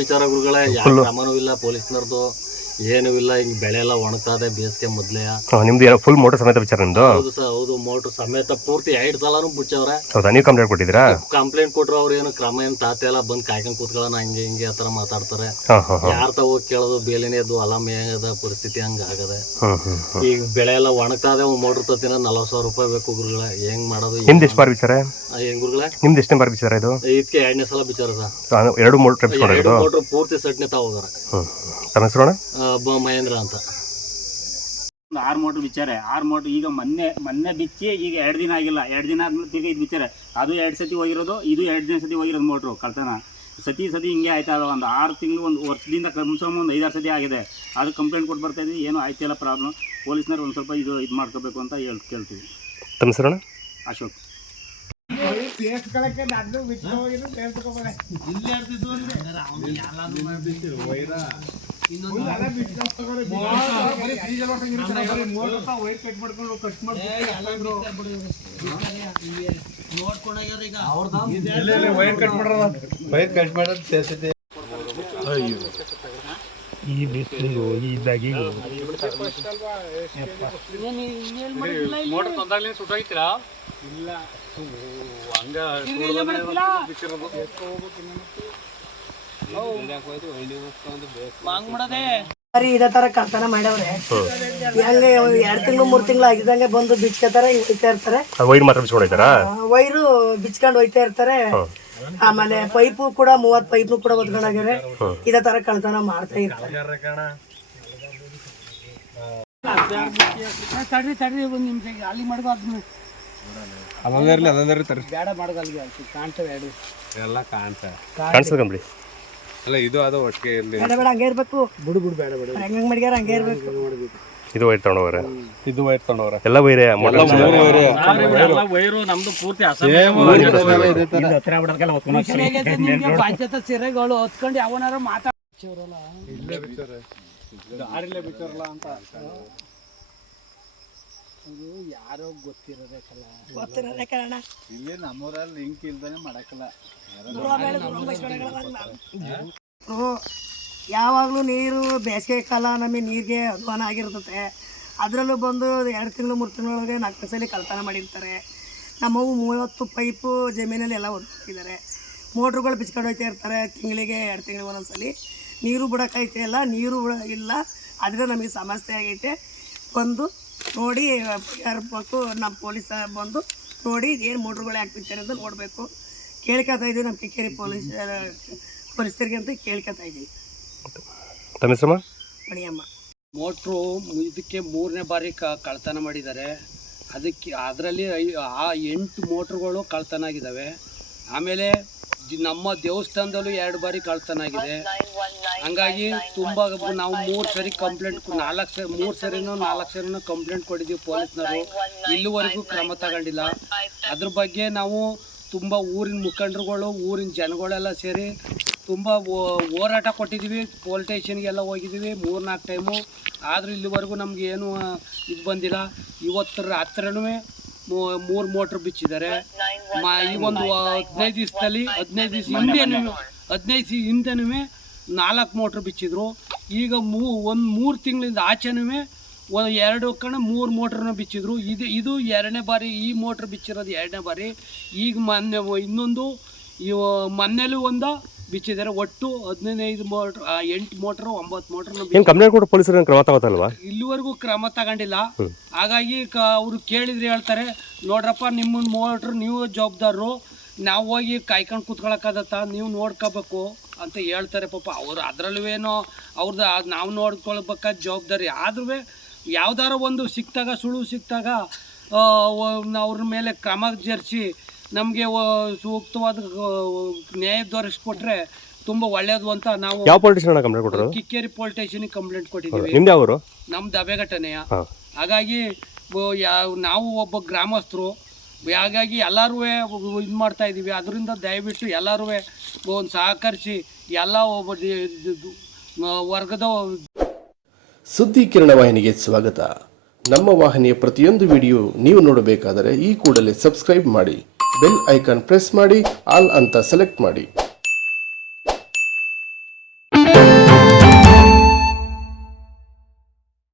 ವಿಚಾರ ಗುರುಗಳೇ, ಯಾವ ಕ್ರಮನೂ ಇಲ್ಲ ಪೊಲೀಸ್ನರ್ದು, ಏನೂ ಇಲ್ಲ. ಹಿಂಗ್ ಬೆಳೆ ಎಲ್ಲ ಒಣಗ್ತದೆ ಬೇಸಿಗೆ ಮೊದ್ಲೇ. ನಿಮ್ದು ಏನೋ ಫುಲ್ ಮೋಟರ್ ಸಮೇತ ವಿಚಾರ ನಿಮ್ದು? ಹೌದು ಸರ್, ಹೌದು. ಮೋಟರ್ ಸಮೇತ ಪೂರ್ತಿ 2 ಸಲನೂ ಬಿಚ್ಚವ್ರೆ. ಹೌದಾ? ನೀವು ಕಂಪ್ಲೇಂಟ್ ಕೊಟ್ಟಿದ್ದೀರಾ? ಕಂಪ್ಲೇಂಟ್ ಕೊಟ್ರು. ಅವ್ರು ಏನು ಕ್ರಮ ಏನು ತಾತೆ ಎಲ್ಲ ಬಂದು ಕಾಯ್ಕೊಂಡ್ ಕೂತ್ಕೊಳ್ಳೋಣ ಹಂಗೆ ಹಿಂಗೆ ಆ ಥರ ಮಾತಾಡ್ತಾರೆ. ಯಾರ ಹೋಗಿ ಕೇಳೋದು, ಬೇಲಿನೇ ಅದು ಅಲ್ಲ ಮೇಯದ ಪರಿಸ್ಥಿತಿ ಹಂಗ ಆಗದೆ. ಈಗ ಬೆಳೆ ಎಲ್ಲ ಒಣಗ್ತದೆ. ಒಂದು ಮೋಟರ್ ತತ್ತಿನ 40,000 ರೂಪಾಯಿ ಬೇಕು ಗುರುಗಳೇ. ಹೆಂಗ್ ಮಾಡೋದು? ನಿಮ್ದು ಎಷ್ಟು ಬಾರಿ ಬಿಚ್ಚಾರೆ? ಹೆಂಗ್ ಗುರುಗಳೇ? ನಿಮ್ದು ಎಷ್ಟನೇ ಬಾರಿ ಬಿಚ್ಚಾರ ಇದು? ಇದಕ್ಕೆ 2ನೇ ಸಲ ಬಿಚ್ಚಾರ ಸರ್. 2 ಮೋಟರ್ ಪೂರ್ತಿ ಸಟ್ನೆ ತಾವೋಗಾರ. ತಮ್ಮ ಹೆಸರು? ಮಹೇಂದ್ರ ಅಂತ. 6 ಮೋಟ್ರ್ ಬಿಚ್ಚಾರೆ. 6 ಮೋಟ್ರ್ ಈಗ ಮೊನ್ನೆ ಬಿಚ್ಚಿ ಈಗ 2 ದಿನ ಆಗಿಲ್ಲ. 2 ದಿನ ಆದ್ಮೇಲೆ ತಿರ್ಗಿ ಇದು ಬಿಚ್ಚಾರೆ. ಅದು 2 ಸತಿ ಹೋಗಿರೋದು, ಇದು 2 ಸತಿ ಹೋಗಿರೋದು ಮೋಟ್ರು ಕಳ್ತನ. ಸತಿ ಹಿಂಗೆ ಆಯ್ತಾ? ಒಂದು 6 ತಿಂಗಳು, ಒಂದು ವರ್ಷದಿಂದ ಕಮ್ಸಮ್ ಒಂದು 5-6 ಸತಿ ಆಗಿದೆ. ಅದು ಕಂಪ್ಲೇಂಟ್ ಕೊಟ್ಟು ಬರ್ತಾ ಇದ್ವಿ, ಏನೂ ಆಯ್ತಿಲ್ಲ ಪ್ರಾಬ್ಲಮ್. ಪೊಲೀಸ್ನವ್ರು ಒಂದು ಸ್ವಲ್ಪ ಇದು ಮಾಡ್ಕೋಬೇಕು ಅಂತ ಕೇಳ್ತೀವಿ. ತಮ್ಮ ಹೆಸರು? ಅಶೋಕ್. ಈ ಬಿಸಿಲು ಇದ್ದಾಗಿ ಮೋಟರ್ ತೊಂದಾಗ್ಲಿ ಸುಟ್ಟೋಗಿತ್ತೀರಾ? ಇಲ್ಲ, ಹಂಗ ಇದೇ ತರ ಕಳ್ತನ ಮಾಡವ್ರೆ. ಹಂಗೆ 2 ತಿಂಗಳು 3 ತಿಂಗಳು ಆಗಿದಂಗೆ ಬಂದು ಬಿಚ್ಕೋತಾರೆ, ಹೋಯ್ತಾ ಇರ್ತಾರೆ. ವೈರ್ ಮಾತ್ರ ಬಿಚ್ಕೊಂಡಿದ್ದಾರಾ? ವೈರು ಬಿಚ್ಕೊಂಡು ಹೋಯ್ತಾ ಇರ್ತಾರೆ. ಆಮೇಲೆ ಪೈಪು ಕೂಡ 30 ಪೈಪು ಕೂಡ ಒದ್ಕೊಂಡಾಗ್ಯಾರೆ. ಇದೇ ತರ ಕಳ್ತನ ಮಾಡ್ತಾ ಇರ್ತಾರೆ. ತಡ್ರಿ ಒಂದ್ ನಿಮಿಷ ಅಲ್ಲಿ ಮಾಡ್ಕೊ. ಬೇಡ ಮಾಡ್ಕೊ, ಅಲ್ಲಿಗೆ ಕಾಣ್ತವೆ ಎಲ್ಲ ಕಾಣಿಸ್ತದೆ ಕಂಪ್ಲಿ. ಅಲ್ಲ ಇದು ಅದು ಒಟ್ಟಿಗೆ ಬೇಡ ಹಂಗೆ ಇರ್ಬೇಕು. ಬಿಡು ಬೇಡ ಹಂಗಂಗ್ ಮಾಡ್ಯಾರ, ಹಂಗೆ ಇರ್ಬೇಕು. ಇದು ವೈರ್ ತಗೊಂಡವ್ರೆ, ಇದು ವೈರ್ ತಗೊಂಡವ್ರೆ, ಎಲ್ಲ ವೈರೇ. ವೈರು ನಮ್ದು ಪೂರ್ತಿ ಪಂಚಾಯತ್ ಸಿರೆಗಳು ಹೊತ್ಕೊಂಡು ಯಾವನಾರು ಮಾತಾಡ್ರಲ್ಲ ಅಂತ ಅದು ಯಾರೋ ಗೊತ್ತಿರೋದೇ ಕಾರಣ. ಇಲ್ಲಿ ನಮ್ಮೂರಲ್ಲಿ ಲಿಂಕ್ ಇಲ್ದಾನೆ ಮಾಡಕ್ಕಲ್ಲ. ಯಾವಾಗಲೂ ನೀರು ಬೇಸಿಗೆ ಕಾಲ ನಮಗೆ ನೀರಿಗೆ ಅಧ್ವಾನ ಆಗಿರ್ತದೆ. ಅದರಲ್ಲೂ ಬಂದು 2 ತಿಂಗಳು 3 ತಿಂಗಳೊಳಗೆ 4 ಸಲ ಕಳ್ತನ ಮಾಡಿರ್ತಾರೆ. ನಮ್ಮವು 30 ಪೈಪು ಜಮೀನಲ್ಲಿ ಎಲ್ಲ ಹೊತ್ತಿದ್ದಾರೆ. ಮೋಟ್ರುಗಳು ಬಿಚ್ಕೊಂಡು ಹೋಗ್ತಾ ಇರ್ತಾರೆ. ತಿಂಗಳಿಗೆ 2 ತಿಂಗಳಿಗೆ ಒಂದೊಂದ್ಸಲಿ ನೀರು ಬಿಡೋಕ್ಕೈತೆ ಇಲ್ಲ, ನೀರು ಇಲ್ಲ. ಆದರೆ ನಮಗೆ ಸಮಸ್ಯೆ ಆಗೈತೆ. ಬಂದು ನೋಡಿ ಯಾರಬೇಕು, ನಮ್ಮ ಪೊಲೀಸ್ ಬಂದು ನೋಡಿ ಏನು ಮೋಟ್ರುಗಳು ಯಾಕೆ ಬಿಚ್ಚಾರೆ ಅಂತ ನೋಡಬೇಕು. ಕೇಳ್ಕೊತಾ ಇದ್ದೀವಿ ನಮ್ಮ ಕಿಕ್ಕೇರಿ ಪೊಲೀಸರಿಗೆ ಅಂತ ಕೇಳ್ಕೊತಾ ಇದ್ದೀವಿ. ತಮ್ಮ ಹೆಸರು? ಮಣಿಯಮ್ಮ. ಮೋಟ್ರು ಇದಕ್ಕೆ 3ನೇ ಬಾರಿ ಕಳ್ತನ ಮಾಡಿದ್ದಾರೆ. ಅದರಲ್ಲಿ 8 ಮೋಟ್ರುಗಳು ಕಳ್ತನ ಆಗಿದ್ದಾವೆ. ಆಮೇಲೆ ನಮ್ಮ ದೇವಸ್ಥಾನದಲ್ಲೂ 2 ಬಾರಿ ಕಳ್ತನ ಆಗಿದೆ. ಹಂಗಾಗಿ ತುಂಬ ನಾವು 3 ಸರಿ ಕಂಪ್ಲೇಂಟ್ 3 ಸರಿನೂ 4 ಸರಿನೂ ಕಂಪ್ಲೇಂಟ್ ಕೊಟ್ಟಿದ್ದೀವಿ. ಪೊಲೀಸ್ನವರು ಇಲ್ಲಿವರೆಗೂ ಕ್ರಮ ತಗೊಂಡಿಲ್ಲ. ಅದ್ರ ಬಗ್ಗೆ ನಾವು ತುಂಬ ಊರಿನ ಮುಖಂಡರುಗಳು, ಊರಿನ ಜನಗಳೆಲ್ಲ ಸೇರಿ ತುಂಬ ಹೋರಾಟ ಕೊಟ್ಟಿದ್ದೀವಿ. ಪೊಲೀಸ್ ಸ್ಟೇಷನ್ಗೆಲ್ಲ ಹೋಗಿದ್ದೀವಿ 3-4 ಟೈಮು. ಆದರೂ ಇಲ್ಲಿವರೆಗೂ ನಮ್ಗೆ ಏನು ಇದು ಬಂದಿಲ್ಲ. ಇವತ್ತು ರಾತ್ರಿನೂ 3 ಮೋಟ್ರ್ ಬಿಚ್ಚಿದ್ದಾರೆ. ಈ ಒಂದು 15 ದಿವಸದಲ್ಲಿ 15 ದಿವಸ ಹಿಂದೆನೂ 4 ಮೋಟ್ರ್ ಬಿಚ್ಚಿದ್ರು. ಈಗ 3 ತಿಂಗಳಿಂದ ಆಚೆನೂ 3 ಮೋಟ್ರನ್ನ ಬಿಚ್ಚಿದ್ರು. ಇದು 2ನೇ ಬಾರಿ. ಈ ಮೋಟ್ರ್ ಬಿಚ್ಚಿರೋದು 2ನೇ ಬಾರಿ. ಈಗ ಮೊನ್ನೆ ಇನ್ನೊಂದು ಮೊನ್ನೆಲೂ ಒಂದು ಬಿಚ್ಚಿದ್ದಾರೆ. ಒಟ್ಟು 15 ಮೋಟ್ರ್, 8 ಮೋಟ್ರ್, 9 ಮೋಟ್ರ್. ಕಂಪ್ಲೇಂಟ್ ಕೊಟ್ಟು ಪೊಲೀಸರು ಕ್ರಮ ತಗೋತಲ್ವಾ? ಇಲ್ಲಿವರೆಗೂ ಕ್ರಮ ತಗೊಂಡಿಲ್ಲ. ಹಾಗಾಗಿ ಅವರು ಕೇಳಿದ್ರೆ ಹೇಳ್ತಾರೆ, ನೋಡ್ರಪ್ಪ ನಿಮ್ಮ ಮೋಟ್ರ್ ನೀವು ಜವಾಬ್ದಾರರು, ನಾವು ಹೋಗಿ ಕಾಯ್ಕೊಂಡು ಕೂತ್ಕೊಳ್ಳೋಕ್ಕಾಗತ್ತಾ, ನೀವು ನೋಡ್ಕೋಬೇಕು ಅಂತ ಹೇಳ್ತಾರೆ. ಪಾಪ ಅವರು ಅದರಲ್ಲೂ ಏನೋ ಅವ್ರದ್ದು ನಾವು ನೋಡ್ಕೊಳ್ಬೇಕಾದ ಜವಾಬ್ದಾರಿ. ಆದ್ರೂ ಯಾವ್ದಾರ ಒಂದು ಸಿಕ್ತಾಗ ಸುಳು ಸಿಕ್ತಾಗ ಅವ್ರ ಮೇಲೆ ಕ್ರಮ ಜರುಗಿಸಿ ನಮಗೆ ಸೂಕ್ತವಾದ ನ್ಯಾಯ ದೊರಕಿಸ್ಕೊಟ್ರೆ ತುಂಬ ಒಳ್ಳೇದು ಅಂತ ನಾವು ಯಾವ ಪೊಲೀಸ್ ಸ್ಟೇಷನ್ ಕಂಪ್ಲೇಂಟ್ ಕೊಟ್ಟರು? ಕಿಕ್ಕೇರಿ ಪೊಲೀಸ್ ಸ್ಟೇಷನ್ಗೆ ಕಂಪ್ಲೇಂಟ್ ಕೊಟ್ಟಿದ್ದೀವಿ. ನಿಮ್ದು ಯಾವರು? ನಮ್ದು ಅಬೆಘಟನೆಯ. ಹಾಗಾಗಿ ನಾವು ಒಬ್ಬ ಗ್ರಾಮಸ್ಥರು, ಹಾಗಾಗಿ ಎಲ್ಲರೂ ಇದು ಮಾಡ್ತಾ ಇದ್ದೀವಿ. ಅದರಿಂದ ದಯವಿಟ್ಟು ಎಲ್ಲರೂ ಒಂದು ಸಹಕರಿಸಿ ಎಲ್ಲ ಒಬ್ಬ ವರ್ಗದ. ಸುದ್ದಿ ಕಿರಣ ವಾಹಿನಿಗೆ ಸ್ವಾಗತ. ನಮ್ಮ ವಾಹಿನಿಯ ಪ್ರತಿಯೊಂದು ವಿಡಿಯೋ ನೀವು ನೋಡಬೇಕಾದರೆ ಈ ಕೂಡಲೇ ಸಬ್ಸ್ಕ್ರೈಬ್ ಮಾಡಿ, ಬೆಲ್ ಐಕಾನ್ ಪ್ರೆಸ್ ಮಾಡಿ, ಆಲ್ ಅಂತ ಸೆಲೆಕ್ಟ್ ಮಾಡಿ.